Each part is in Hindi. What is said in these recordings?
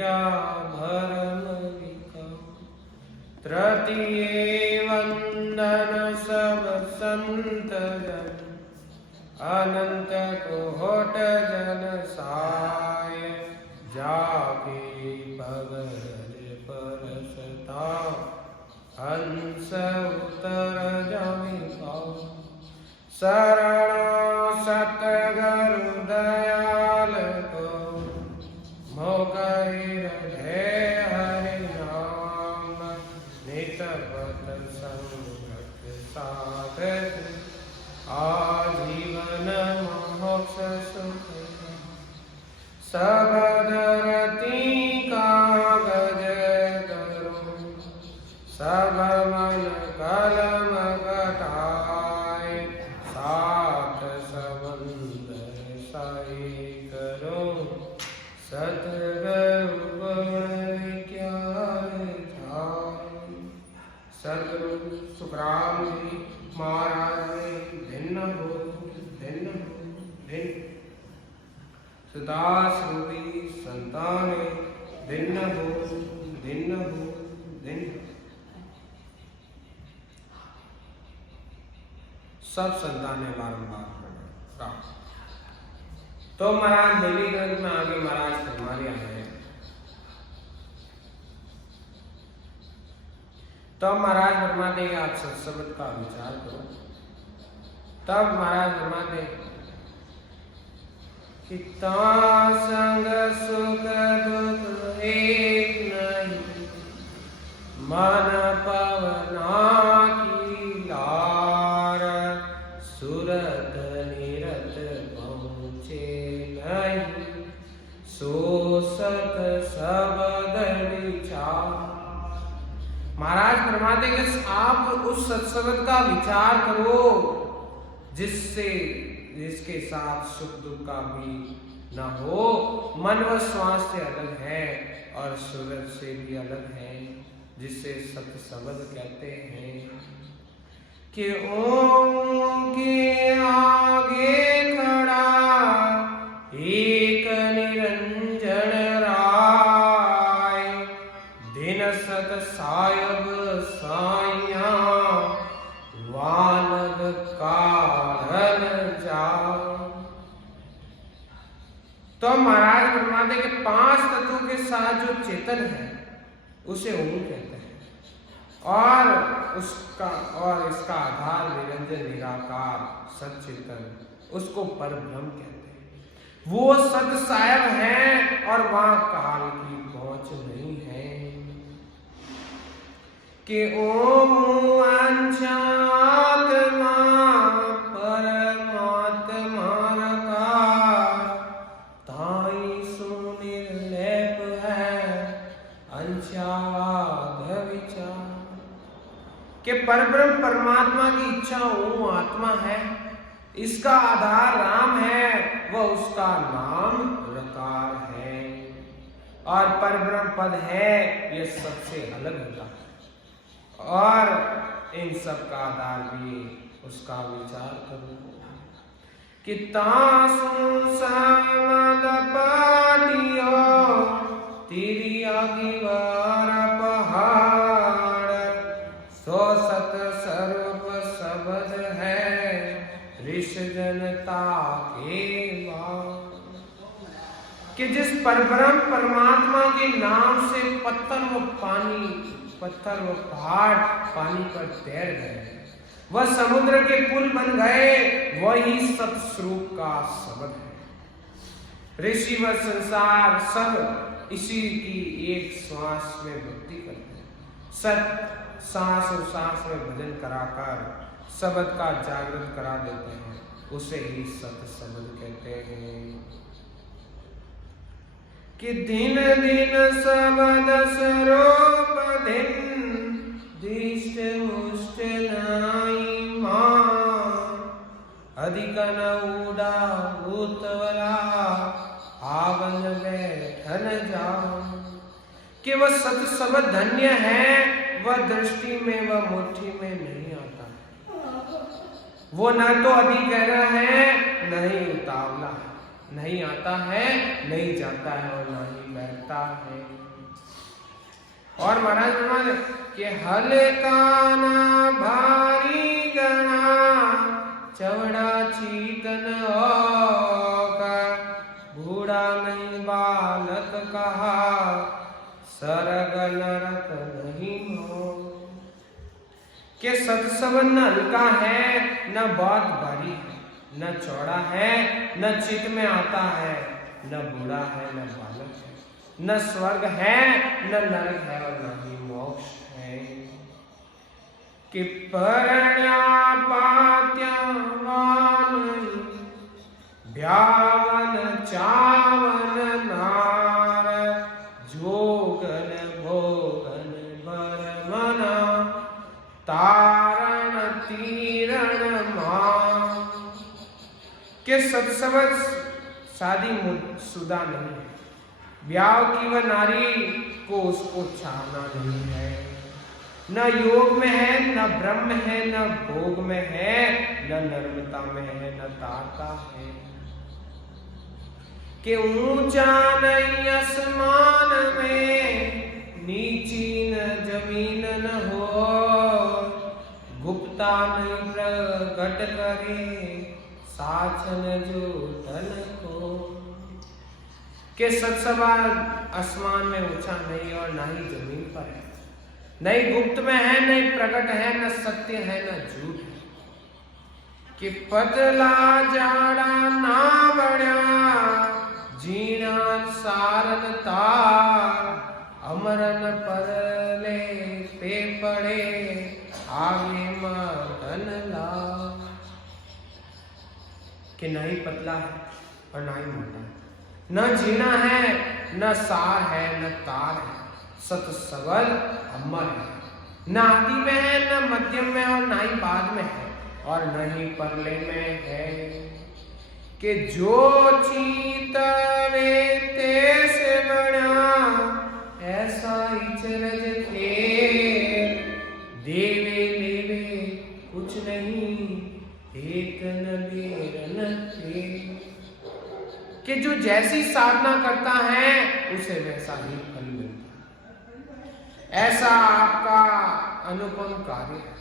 क्या भरम विकाओ। तृतीये वंदन सब संत जन, अनंत कोट जन साय। जाके भगत परसता, हंस उतर जामि पाओ। शरण सतगुरु दयाल को, मोगैर है हरि नाम। नित पत संगत साधक, आजीवन मोक्ष सुख। सबद रति कागज करो, सब मन कलम कटाए। साथ समंदर साई करो, सतगुरु गुण क्या जाए। सतगुरु सुखराम जी महाराज ने भिन्न सुदास रूपी संतान भिन्न सब संतानें बारंबार प्रणाम। तो महाराज देवी ग्रंथ में आगे महाराज फरमा रहे हैं। तब महाराज फरमाते हैं आप सत्संग का विचार करो। तब महाराज फरमाते कि संग सुख दुख एक नहीं, मन पवना की लार। सुरत निरत पहुँचे नहीं, सो सत सबद विचार। महाराज फरमाते कि आप उस सत्संग का विचार करो जिसके साथ सुख दुख का भी न हो। मन व श्वास से अलग है और सूरज से भी अलग है, जिसे सत शब्द कहते हैं। कि ओम के आगे खड़ा एक निरंजन राय। दिन सत सायब साइया, वानग कारण जाओ। तो महाराज फरमाते कि 5 तत्वों के साथ जो चेतन है उसे ओम कहते हैं, और इसका आधार निरंजन निराकार सच्चेतन, उसको परब्रह्म कहते हैं। वो सत सायब है और वहां काल की पहुंच नहीं है। कि ओम आत्मा परमात्मा का, ताई सुनिर्लेप है अंशाद विचार। कि परब्रह्म परमात्मा की इच्छा ओम आत्मा है, इसका आधार राम है, वह उसका नाम रकार है, और परब्रह्म पद है, यह सबसे अलग होता है। और इन सब का आधार भी उसका विचार करो। कि तासु समद पाटियो, तिरिया की वार पहाड़। सो सत स्वरूप शब्द है, ऋष जनता के वार। कि जिस परब्रह्म परमात्मा के नाम से पत्थर व पहाड़ पानी पर तैर गए, वह समुद्र के पुल बन गए, वही सतस्वरूप का शब्द है। ऋषि व संसार सब इसी की एक श्वास में भक्ति करते हैं। सत सांस और सांस में भजन कराकर शब्द का जागृत करा देते हैं, उसे ही सत शब्द कहते हैं। कि दिन दिन शब्द स्वरूप दिन, दिष्ट मुष्ट नाई मां। अधिक न उड़ा उतवरा, आवन बैठन जाओ। कि वह सत शब्द धन्य है, वह दृष्टि में व मुट्ठी में नहीं आता। वो न तो अधिक गहरा है, न ही उतावला है, नहीं आता है, नहीं जाता है और ना ही बैठता है। और महाराज के हल्का ना भारी गणा चवड़ा चीतन का बूढ़ा नहीं बालक कहा सरग नरक नहीं हो। के सत्संग न हल्का है, न बहुत भारी है, न चौड़ा है, न चित्त में आता है, न बूढ़ा है, न बालक है, न स्वर्ग है, न नरक है और न ही मोक्ष है। कि ब्यावन चावन नार जोगन भोगन भरमना तारण तीरण मां। के सत्सवत शादी शुदा नहीं है, ब्याह की वह नारी को उसको चाहना नहीं है, न योग में है, न ब्रह्म है, न भोग में है, न नर्मता में है, न तारता है। कि ऊंचा नहीं आसमान में, नीची न जमीन न हो, गुप्ता नहीं प्रकट करे, साचन जो धन को। के सत्सभा आसमान में ऊंचा नहीं और ना ही जमीन पर है, नहीं गुप्त में है, नहीं प्रकट है, न सत्य है, न झूठ है। कि पतला जाड़ा ना बढ़ा जीना सारन तार, अमरन परले पे पड़े आगे मदन ला। कि नहीं पतला है और ना ही मोटा है, न जीना है, न सार है, न तार है, सत सबल अमर है, न आदि में है, न मध्यम में और न ही बाद में है और न ही परले में है। कि जो चीतवे से बना ऐसा ही चरज थे, देवे लेवे कुछ नहीं एक न बेरन थे। कि जो जैसी साधना करता है उसे वैसा ही फल मिलता है। ऐसा आपका अनुपम कार्य है,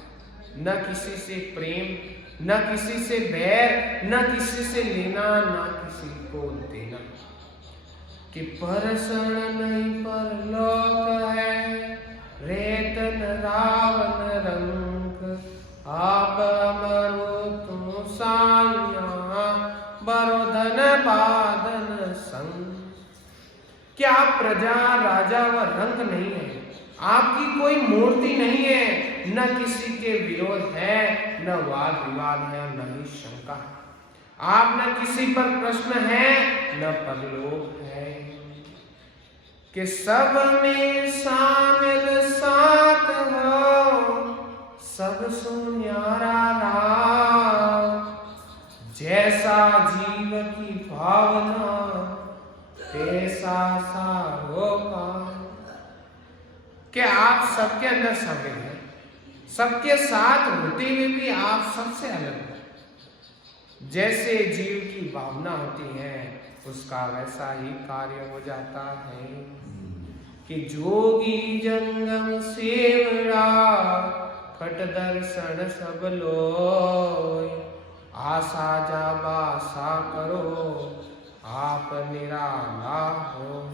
न किसी से प्रेम, न किसी से बैर, न किसी से लेना, न किसी को देना। कि परसण नहीं परलोक है, रेतन रावण रंग, आप अमरो तुम साइया, बरोधन बादन संग। क्या आप प्रजा राजा व रंग नहीं है, आपकी कोई मूर्ति नहीं है, न किसी के विरोध है, न वाद विवाद है, न ही शंका है। आप न किसी पर प्रश्न है, न पगलोक है। कि सब में शामिल साथ हो, सब सुन्यारा राम, जैसा जीव की भावना तैसा सारोकार। कि आप सबके अंदर शामिल हैं, सबके साथ होते हुए भी आप सबसे अलग हैं। जैसे जीव की भावना होती है उसका वैसा ही कार्य हो जाता है। कि जोगी जंगम सेवड़ा खट दर्शन सब लोय, आशा जा बासा करो आप निराला हो।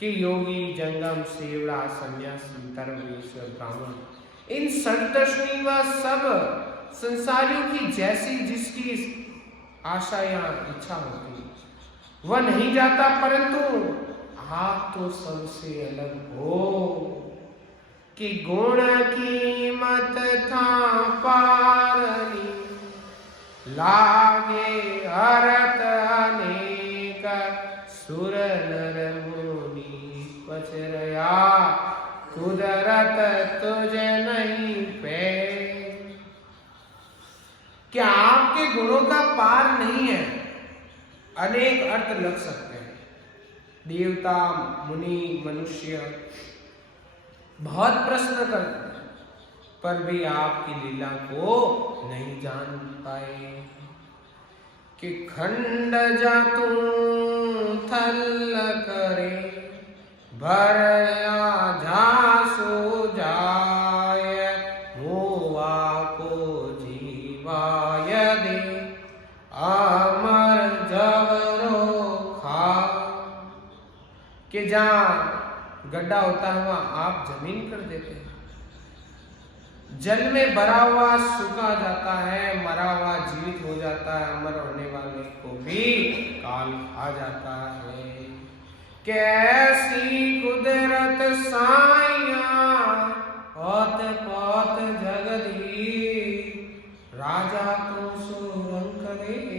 कि योगी जंगम सेवड़ा सन्यासी धर्मवीर ब्राह्मण, इन संतोषणी व सब संसारियों की जैसी जिसकी आशा या इच्छा होती वह नहीं जाता, परंतु आप तो सबसे अलग हो। कि गुण की मत था पारनी, लागे अरत अनेक, सुर नर मुनि पचरया, कुदरत तुझे नहीं पे। क्या आपके गुणों का पार नहीं है? अनेक अर्थ लग सकते हैं, देवता मुनि मनुष्य बहुत प्रश्न करते हैं, पर भी आपकी लीला को नहीं जान पाए। कि खंड जातू थल करे भरया झासो जाय मुआ को जीवाय दे अमर जवरो खा। कि जहाँ गड्ढा होता है वहाँ आप जमीन कर देते हैं, जल में भरा हुआ सूखा जाता है, मरा हुआ जीवित हो जाता है, अमर होने वाले को भी काल खा जाता है। कैसी कुदरत साइया औत पौत जगदी राजा को सुरंग करे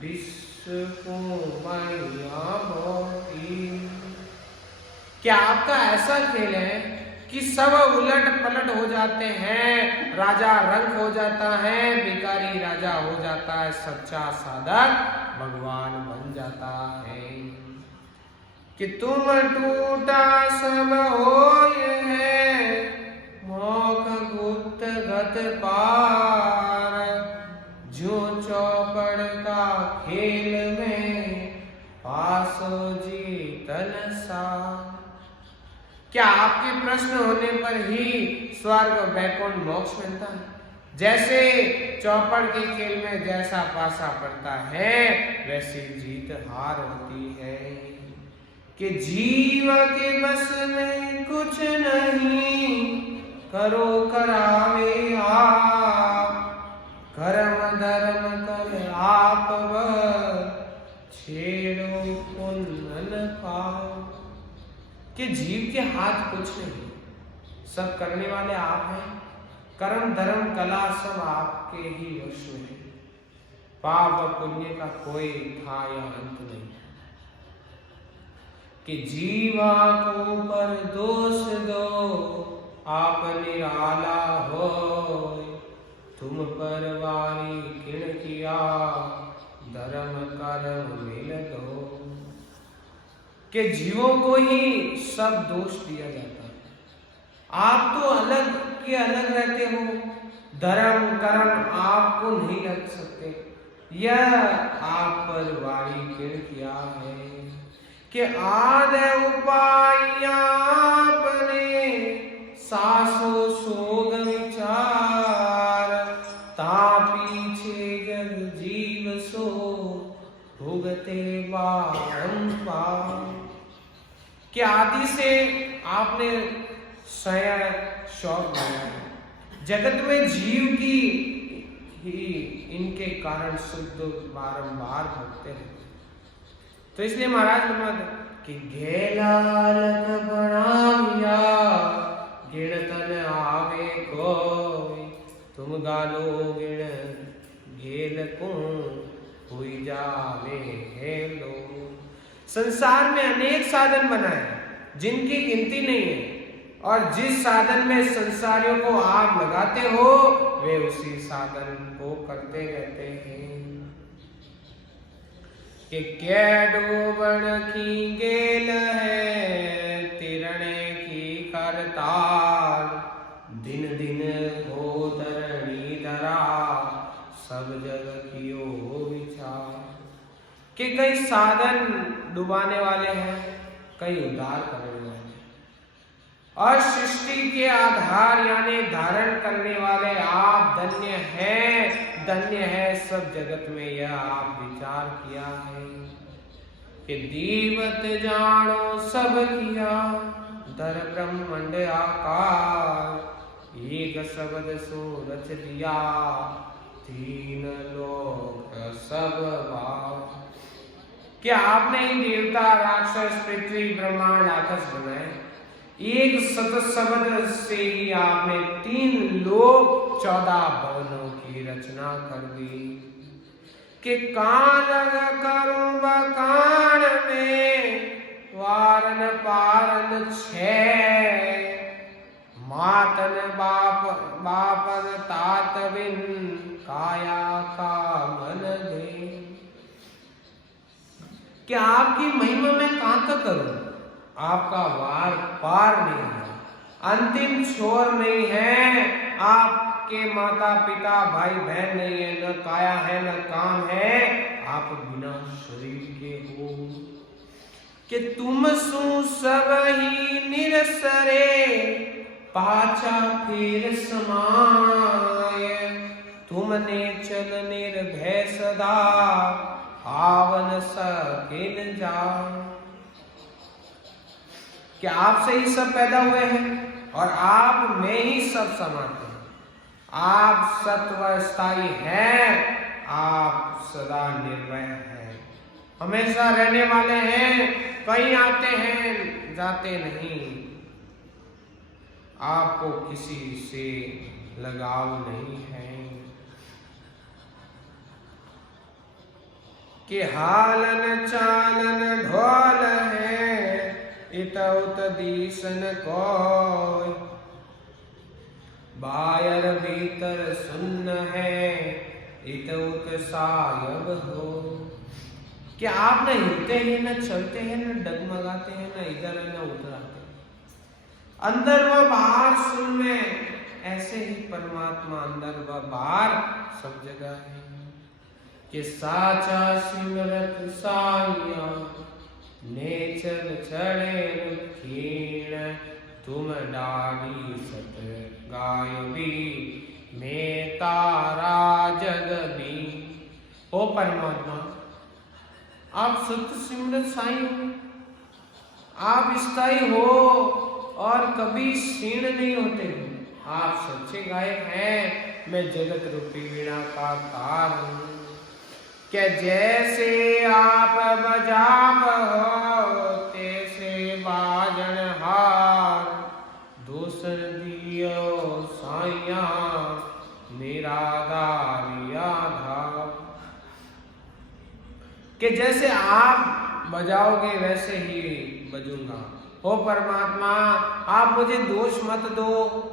विश्व को मैया मोती। क्या आपका ऐसा खेल है कि सब उलट पलट हो जाते हैं, राजा रंग हो जाता है, भिखारी राजा हो जाता है, सच्चा साधक भगवान बन जाता है। कि तुम टूटा सब होए है मोख गुप्त गत पार जो चौपड़ का खेल में पासो जीतन सार। क्या आपके प्रश्न होने पर ही स्वर्ग वैकुंठ मोक्ष मिलता है? जैसे चौपड़ के खेल में जैसा पासा पड़ता है वैसी जीत हार होती है। कि जीव के बस में कुछ नहीं करो करावे आप कर्म धर्म कर आप छेड़ो पुण्य पाओ। कि जीव के हाथ कुछ नहीं, सब करने वाले आप हैं, कर्म धर्म कला सब आपके ही वश में है, पाप पुण्य का कोई था या अंत नहीं। कि जीवा को पर दोष दो आप निराला हो तुम पर वारी किण किया धर्म कर्म मिल दो। कि जीवों को ही सब दोष दिया जाता है। आप तो अलग के अलग रहते हो, धर्म कर्म आपको नहीं लग सकते, यह आप पर वारी किण किया है। कि आदे उपाय आपने सासो सोग विचार ता पीछे जग जीव सो भुगते बारंबार। कि आदि से आपने शौक बनाया, जगत में जीव की ही इनके कारण शुद्ध बारंबार भुगते हैं। तो इसलिए महाराज फरमाते कि घेलालत बनाविया गिणतन आवे कोई तुम गालो गिण घेल को हुई जावे हेलो। संसार में अनेक साधन बनाए जिनकी गिनती नहीं है, और जिस साधन में संसारियों को आप लगाते हो वे उसी साधन को करते रहते हैं। कि क्या डूबण की गेल है तिरणे की करताल दिन दिन हो धरणी धरा सब जग कियो विचार। कि कई साधन डुबाने वाले हैं, कई उद्धार करने वाले हैं, और सृष्टि के आधार यानी धारण करने वाले आप धन्य हैं, धन्य है सब जगत में यह आप विचार किया है। कि दीवत जानो सब किया धर ब्रह्मंड आकार एक शब्द सो रच दिया तीन लोक सब भाव। क्या आपने ही देवता राक्षस पृथ्वी ब्रह्मांड आकाश बनाए, एक सत शब्द से ही आपने 3 लोक 14 भवनों की रचना कर दी। कि कान करूं बकान में वारन पारन 6 मातन बापन तात बिन काया का मन दे। क्या आपकी महिमा में कहां तक करूं, आपका वार पार नहीं है, अंतिम छोर नहीं है, आपके माता पिता भाई बहन नहीं है, न काया है न काम है, आप बिना शरीर के हो। कि तुम सु सब ही निरसरे पाचा फिर समाय। तुमने चल निर्भय सदा आवन सकिन जाओ। कि आपसे ही सब पैदा हुए हैं और आप में ही सब समाते हैं। आप सत्व स्थायी हैं, आप सदा निर्भय हैं, हमेशा रहने वाले हैं, कहीं आते हैं जाते नहीं। आपको किसी से लगाव नहीं है। कि हालन चालन ढोल है इत उत दीसन कोय। बायर भीतर सुन्न है इत उत सायब हो। कि आप न हिलते हैं, न चलते हैं, न डगमगाते हैं, न इधर है न उधर आते हैं। अंदर व बाहर शून्य में, ऐसे ही परमात्मा अंदर व बाहर सब जगह है। कि साचा सिमरत साइया नेचल चढ़े खीण। तुम डाली सत गायबी में तारा जगबी। ओ परमात्मा, आप सत्य सिमरत साई हो, आप स्थायी हो और कभी क्षीण नहीं होते हो। आप सच्चे गायक हैं, मैं जगत रूपी वीणा का तार हूँ। कि जैसे आप बजाव हो तैसे बाजन हार। दूसर दियो साइया निराधार आधार। कि जैसे आप बजाओगे वैसे ही बजूंगा। हो परमात्मा, आप मुझे दोष मत दो,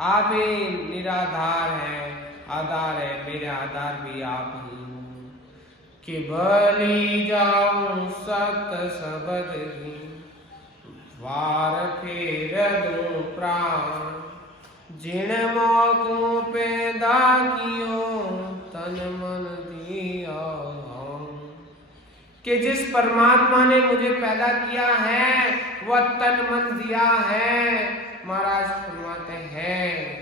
आप ही निराधार हैं, आधार है, मेरे आधार भी आप ही। कि बलि जाऊं सत सबद ही वार फेर दूं प्राण। जिन मौकों पैदा कियो तन मन दिया। कि जिस परमात्मा ने मुझे पैदा किया है वह तन मन दिया है। महाराज फरमाते हैं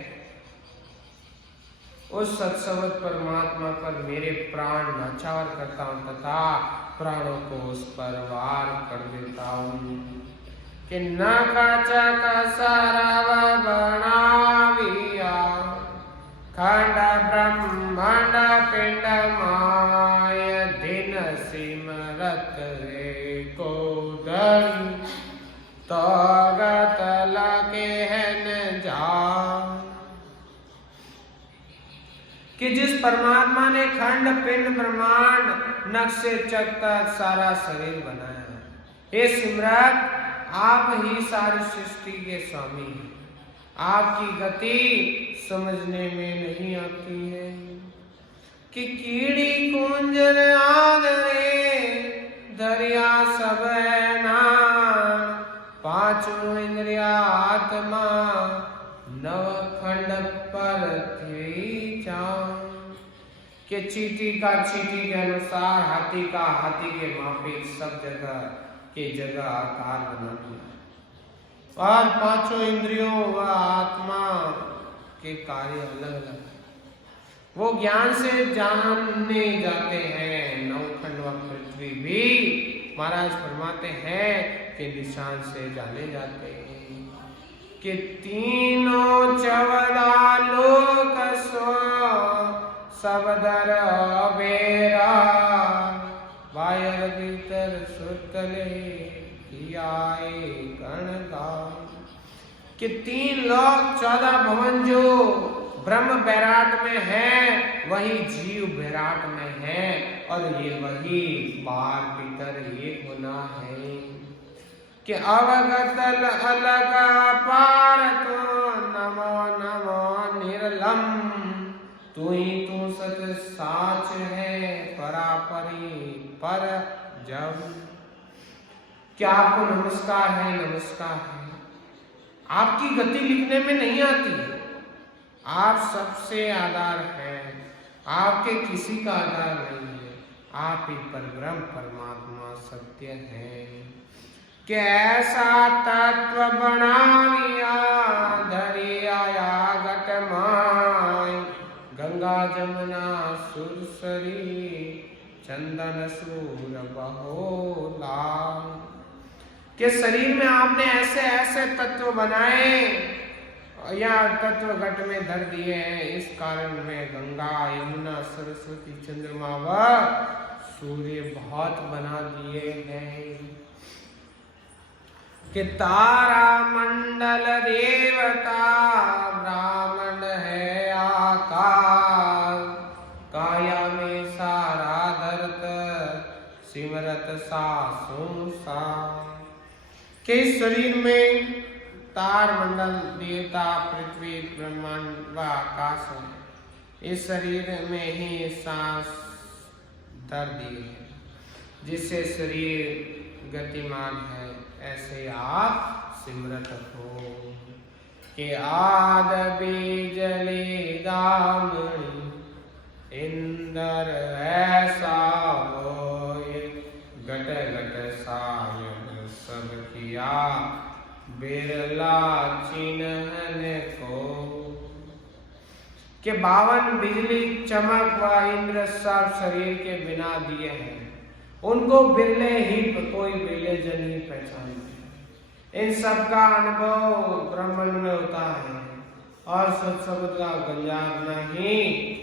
उस सत्सवत परमात्मा पर मेरे प्राण न्यौछावर करता हूँ तथा प्राणों को उस पर वार कर देता हूँ। कि न काचा का सारा बनाविया खंड ब्रह्मांड पिंड माय। दिन सिमरत रे को धरी तो गत लगे है न जा। कि जिस परमात्मा ने खंड पिंड ब्रह्मांड नक्शे चक सारा शरीर बनाया है, हे सिमरत, आप ही सारी सृष्टि के स्वामी हैं। आपकी गति समझने में नहीं आती है। कि कीड़ी कुंजर आदरे दरिया सब है ना। पांचों इंद्रिया आत्मा नव खंड पर कि चींटी का चींटी के अनुसार, हाथी का हाथी के माफिक सब जगह के जगह आकार बना दिया। और पांचों इंद्रियों व आत्मा के कार्य अलग अलग वो ज्ञान से जाने जाते हैं। नवखंड व पृथ्वी भी महाराज फरमाते हैं कि निशान से जाने जाते हैं। कि तीनों 14 लोक सो सब दर बेरा। बायर भीतर सुतले कियाए गणगान। कि 3 लोक 14 भवन जो ब्रह्म बैराट में है वही जीव बैराट में है और ये वही बाहर भीतर एक होना है। कि अवगत अलग पार तो नमो नमो निर्लम। तू ही तू सत साच है परापरी पर जब। क्या आपको नमस्कार है? नमस्कार है। आपकी गति लिखने में नहीं आती है। आप सबसे आधार हैं, आपके किसी का आधार नहीं है। आप ही परब्रह्म परमात्मा सत्य है। कैसा तत्व बनाविया धरिया घट माय, गंगा जमुना सुरसरी चंदन सूर बहोला। के शरीर में आपने ऐसे ऐसे तत्व बनाए या तत्व घट में धर दिए हैं, इस कारण में गंगा यमुना सरस्वती चंद्रमा व सूर्य बहुत बना दिए हैं। कि तारा मंडल देवता ब्राह्मण है आकाश, काया में सारा धरत सिमरत सासु सा। के शरीर में तार मंडल देवता पृथ्वी ब्रह्मांड व आकाश है, इस शरीर में ही सांस धर दिए है, जिससे शरीर गतिमान है। ऐसे आप सिमरत हो। कि आद बीजली दामणी इंदर ऐसा होए, घट घट सायन सब किया बिरला चिन्हने को। के 52 बिजली चमक व इंद्र सब शरीर के बिना दिए हैं, उनको बिरले ही कोई बिरले जन ही पहचानते। इन सब का अनुभव ब्रह्मांड में होता है और शब्द का गंजार नहीं।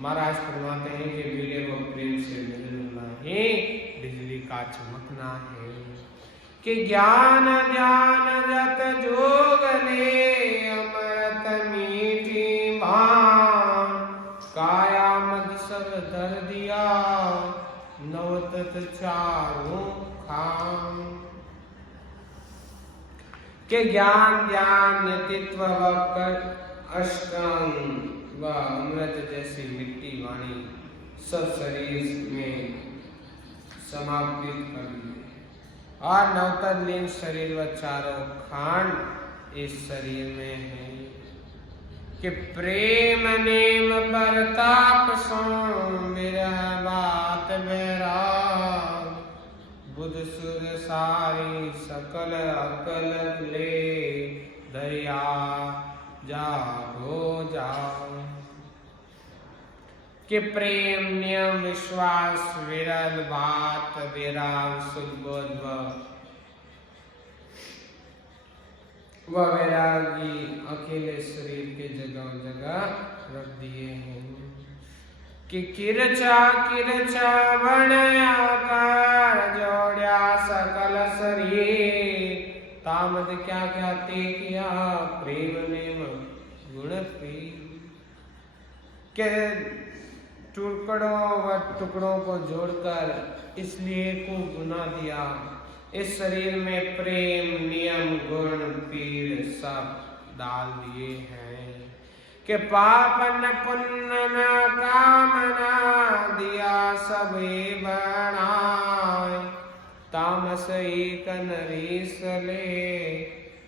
महाराज फरमाते हैं कि बिरले को प्रेम से मिलना ही बिजली का चमकना है। कि ज्ञान ज्ञान रत जोगले अमृत मीठी भान, काया मद सब धर दिया नवतत चारों खाम। के ज्ञान ज्ञान यतित्व व अष्टांग व अमृत जैसी मिट्टी वाणी सब शरीर में समापित कर दिए और नवतन लिंग शरीर व चारों खांड इस शरीर में है। कि प्रेम नेम परताप सो विरह बात बैराग, बुध सुर सारी सकल अकल ले दरिया जागो जाओ। कि प्रेम नियम विश्वास विरल बात विराग सुबोध व वैरागी अकेले शरीर के जगह जगह रख दिए हैं। कि किरचा किरचा बनया कर जोड़या सकल शरीर, तामद क्या क्या ते किया प्रेम नेम गुण प्रीत। के टुकड़ों व टुकड़ों को जोड़कर इसलिए को गुना दिया। इस शरीर में प्रेम नियम गुण पीर सब डाल दिए हैं। कि पाप न पुण्य न कामना दिया सबे बनाए, तामस एक नरीस ले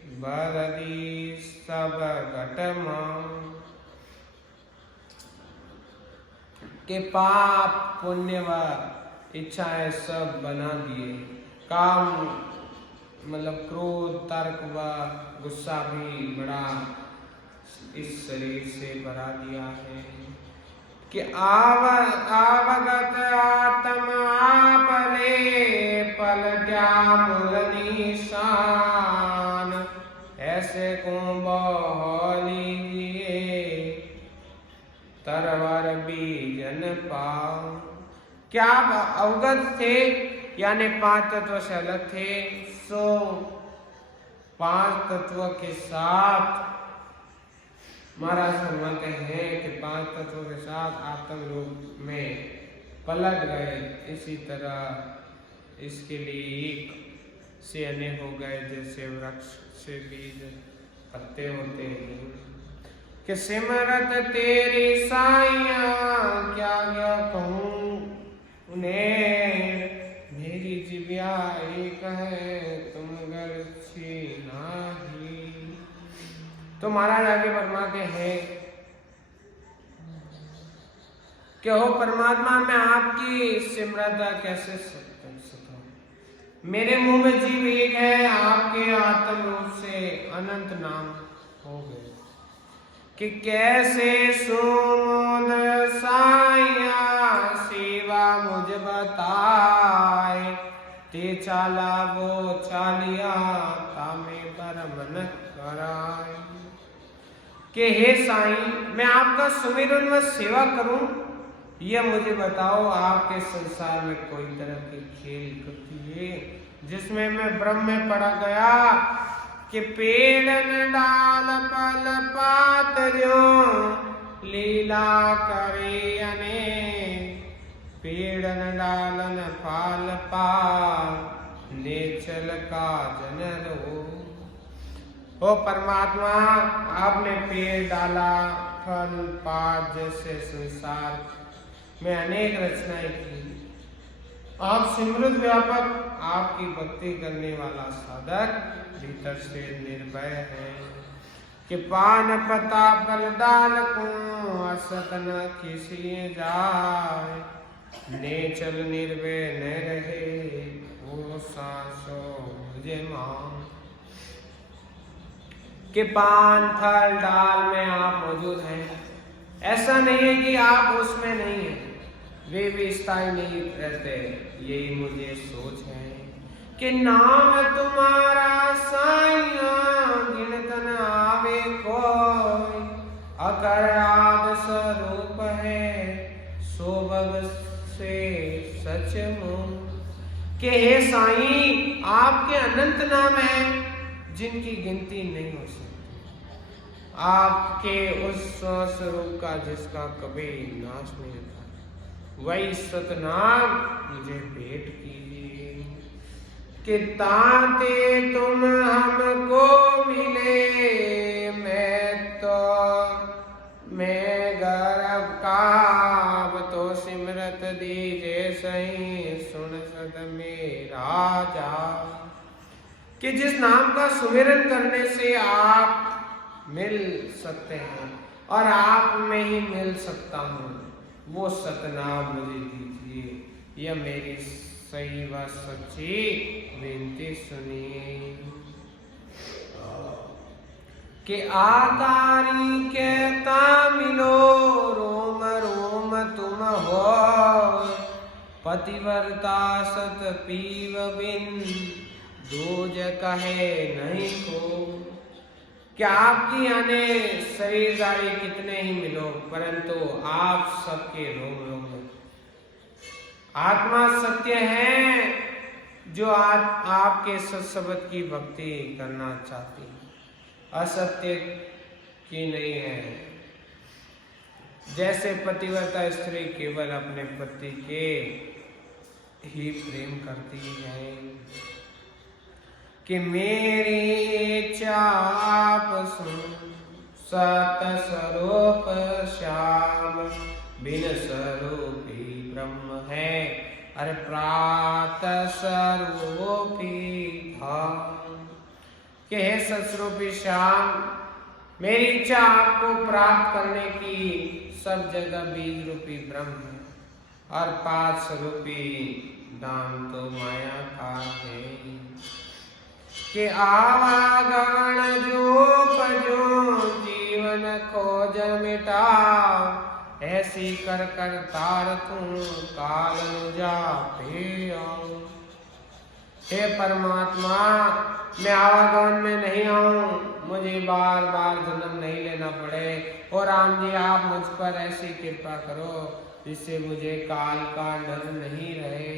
बरदी सब घटमा। के पाप पुण्य व इच्छाएं सब बना दिए। काम मतलब क्रोध तर्क व गुस्सा भी बड़ा इस शरीर से भरा दिया है। कि आवगत आत्म आपले पलट्या मूल निशान, ऐसे को लीजिए तरवर बीजन पाओ। क्या आप अवगत थे यानी 5 तत्व से अलग थे, सो 5 तत्व के साथ महाराज फरमाते हैं कि 5 तत्वों के साथ आत्म रूप में पलट गए। इसी तरह इसके लिए एक से अनेक हो गए, जैसे वृक्ष से बीज पत्ते होते हैं। कि सिमरत तेरी साइया क्या क्या कहूँ उन्हें, मेरी जिव्या एक है तुम घर नाही। तो महाराज आगे फरमाते हैं कि हो परमात्मा मैं आपकी सिमरता कैसे सकूं? मेरे मुंह में जीव एक है, आपके आत्म रूप से अनंत नाम हो गए कि कैसे सुमोद साया सेवा मुझ बताए ते चाला वो चालिया तामे पर मन कराए। कि हे साईं मैं आपका सुमिरन व सेवा करूं, यह मुझे बताओ आपके संसार में कोई तरह की खेल करती है जिसमें मैं भ्रम में पड़ा गया कि पेड़न डाल पल पात जो लीला करे अने पेड़न डालन पाल पाल नेचल का जनर हो परमात्मा आपने पेड़ डाला फल पात जैसे संसार में अनेक रचनाएं की। आप सिमृत व्यापक आपकी भक्ति करने वाला साधक भीतर से निर्भय है कि पान पता बल डाल को असत न किसी जाए नेचल निर्भय न रहे वो सांसो मुझे मां। कि पान फल डाल में आप मौजूद हैं, ऐसा नहीं है कि आप उसमें नहीं हैं, वे भी स्थायी नहीं रहते। यही मुझे सोच है कि नाम तुम्हारा साइया गिनत न आवे कोई अकर आद स्वरूप है सोबग से सच मुंह। कि हे साईं आपके अनंत नाम हैं जिनकी गिनती नहीं हो सकती। आपके उस स्वरूप का जिसका कभी नाश नहीं होता, वही सतनाम मुझे भेंट कीजिए। कि ताते तुम हमको मिले मैं गर्व का तो सिमरत दीजे सही सुन सद मेरा जा। कि जिस नाम का सुमिरन करने से आप मिल सकते हैं और आप में ही मिल सकता हूँ, वो सतनाम मुझे दीजिए। यह मेरी सही व सच्ची विनती सुनिए। कि आकारी कहता मिलो रोम रोम तुम हो पतिव्रता सत पीव बिन दूज कहे नहीं को। क्या आपकी आने शरीरदारी कितने ही मिलो परंतु आप सबके रोम रोम आत्मा सत्य है जो आपके सत्सबद की भक्ति करना चाहती है, असत्य की नहीं है। जैसे पतिव्रता स्त्री केवल अपने पति के ही प्रेम करती है। कि मेरी चाप सुन सत स्वरूप श्याम बिन स्वरूपी ब्रह्म है अरे प्रात स्वरूपी धाम। कि हे सत्स्वरूपी श्याम मेरी इच्छा आपको प्राप्त करने की सब जगह बीज रूपी ब्रह्म है और पांच स्वरूपी दाम तो माया का है। कि आवागमन जो पजो जीवन खोज मिटा ऐसी कर कर तार तू काल जा पे आओ। हे परमात्मा मैं आवागमन में नहीं आऊं, मुझे बार बार जन्म नहीं लेना पड़े और राम जी आप मुझ पर ऐसी कृपा करो जिससे मुझे काल का डर नहीं रहे।